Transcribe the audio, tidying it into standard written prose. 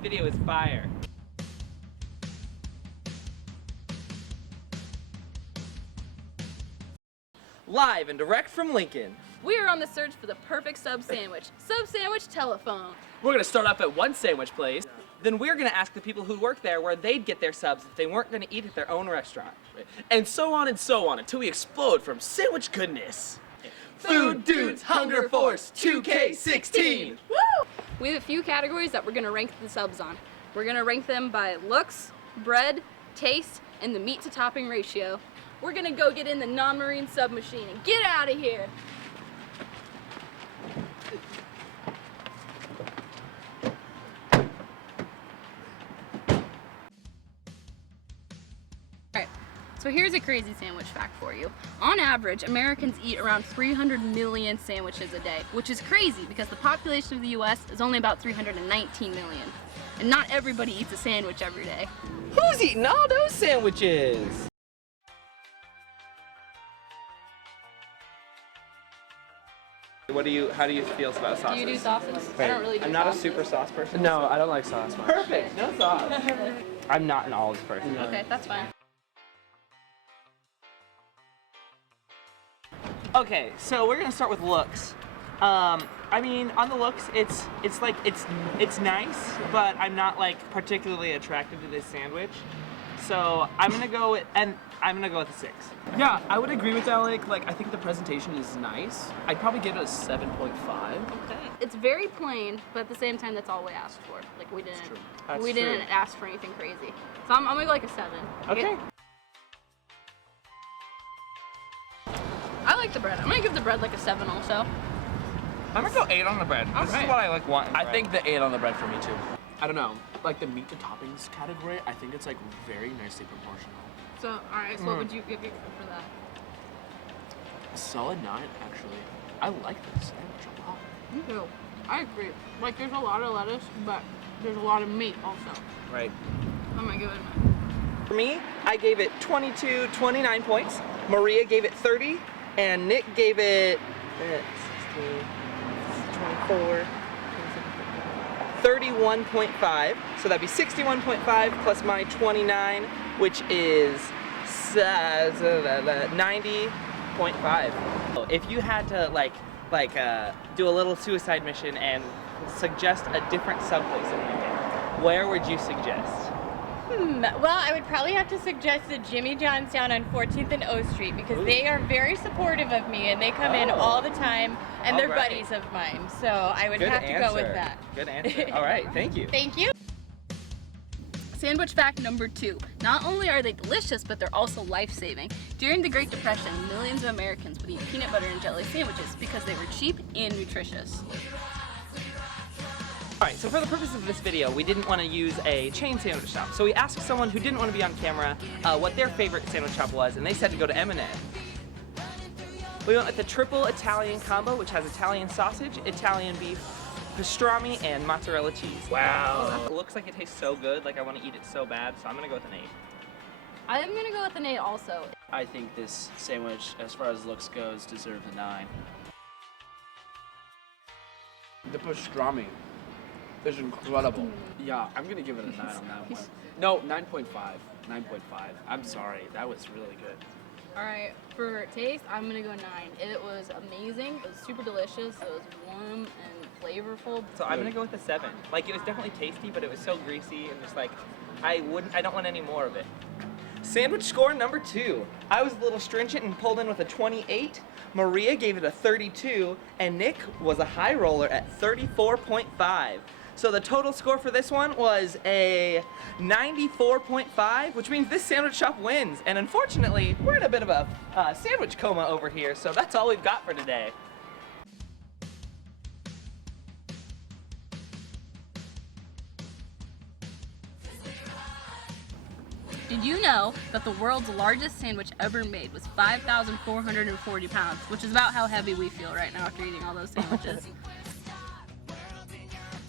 This video is fire. Live and direct from Lincoln. We are on the search for the perfect sub sandwich. Sub sandwich telephone. We're gonna start off at one sandwich place. Then we're gonna ask the people who work there where they'd get their subs if they weren't gonna eat at their own restaurant. And so on until we explode from sandwich goodness. Food Dudes Hunger Force 2K16! Woo! We have a few categories that we're gonna rank the subs on. We're gonna rank them by looks, bread, taste, and the meat to topping ratio. We're gonna go get in the non-marine sub machine and get out of here. Alright, so here's a crazy sandwich fact for you. On average, Americans eat around 300 million sandwiches a day, which is crazy because the population of the US is only about 319 million. And not everybody eats a sandwich every day. Who's eating all those sandwiches? How do you feel about sauces? Do you do sauces? I don't really do I'm not sauces. a super sauce person. No, I don't like sauce much. Perfect, no sauce. I'm not an olives person. Okay, that's fine. Okay, so we're gonna start with looks. I mean, on the looks, it's nice, but I'm not like particularly attracted to this sandwich. So I'm gonna go with a 6. Yeah, I would agree with Alec. Like, I think the presentation is nice. I'd probably give it a 7.5. Okay. It's very plain, but at the same time, that's all we asked for. Like we didn't, true. That's we true. didn't ask for anything crazy. So I'm gonna go like a 7. Okay. I like the bread. I'm gonna give the bread like a 7 also. I'm gonna go 8 on the bread. This Alright. is what I like want. I think the 8 on the bread for me too. I don't know. Like the meat to toppings category, I think it's like very nicely proportional. So, alright, so what would you give it for that? A solid 9, actually. I like this sandwich a lot. Me too. I agree. Like there's a lot of lettuce, but there's a lot of meat also. Right. I'm gonna give it a 9. For me, I gave it 29 points. Maria gave it 30, and Nick gave it 16, 24, 31.5. So that'd be 61.5 plus my 29, which is 90.5. If you had to do a little suicide mission and suggest a different sub place in Lincoln, where would you suggest? Well, I would probably have to suggest the Jimmy John's down on 14th and O Street because they are very supportive of me and they come in all the time and they're Alright. buddies of mine. So I would have to go with that. Good answer. All right, thank you. Thank you. Sandwich fact number 2. Not only are they delicious, but they're also life-saving. During the Great Depression, millions of Americans would eat peanut butter and jelly sandwiches because they were cheap and nutritious. Alright, so for the purpose of this video, we didn't want to use a chain sandwich shop. So we asked someone who didn't want to be on camera what their favorite sandwich shop was, and they said to go to M&M. We went with the triple Italian combo, which has Italian sausage, Italian beef, pastrami, and mozzarella cheese. Wow. It looks like it tastes so good, like I want to eat it so bad, so I'm going to go with an 8. I'm gonna go with an 8 also. I think this sandwich, as far as looks goes, deserves a 9. The pastrami is incredible. Yeah, I'm gonna give it a 9 on that one. No, 9.5. 9.5. I'm sorry, that was really good. Alright, for taste, I'm gonna go 9. It was amazing, it was super delicious, it was warm and flavorful. So I'm going to go with a 7. Like, it was definitely tasty, but it was so greasy and just like, I don't want any more of it. Sandwich score number 2. I was a little stringent and pulled in with a 28. Maria gave it a 32, and Nick was a high roller at 34.5. So the total score for this one was a 94.5, which means this sandwich shop wins. And unfortunately, we're in a bit of a sandwich coma over here, so that's all we've got for today. Did you know that the world's largest sandwich ever made was 5,440 pounds, which is about how heavy we feel right now after eating all those sandwiches?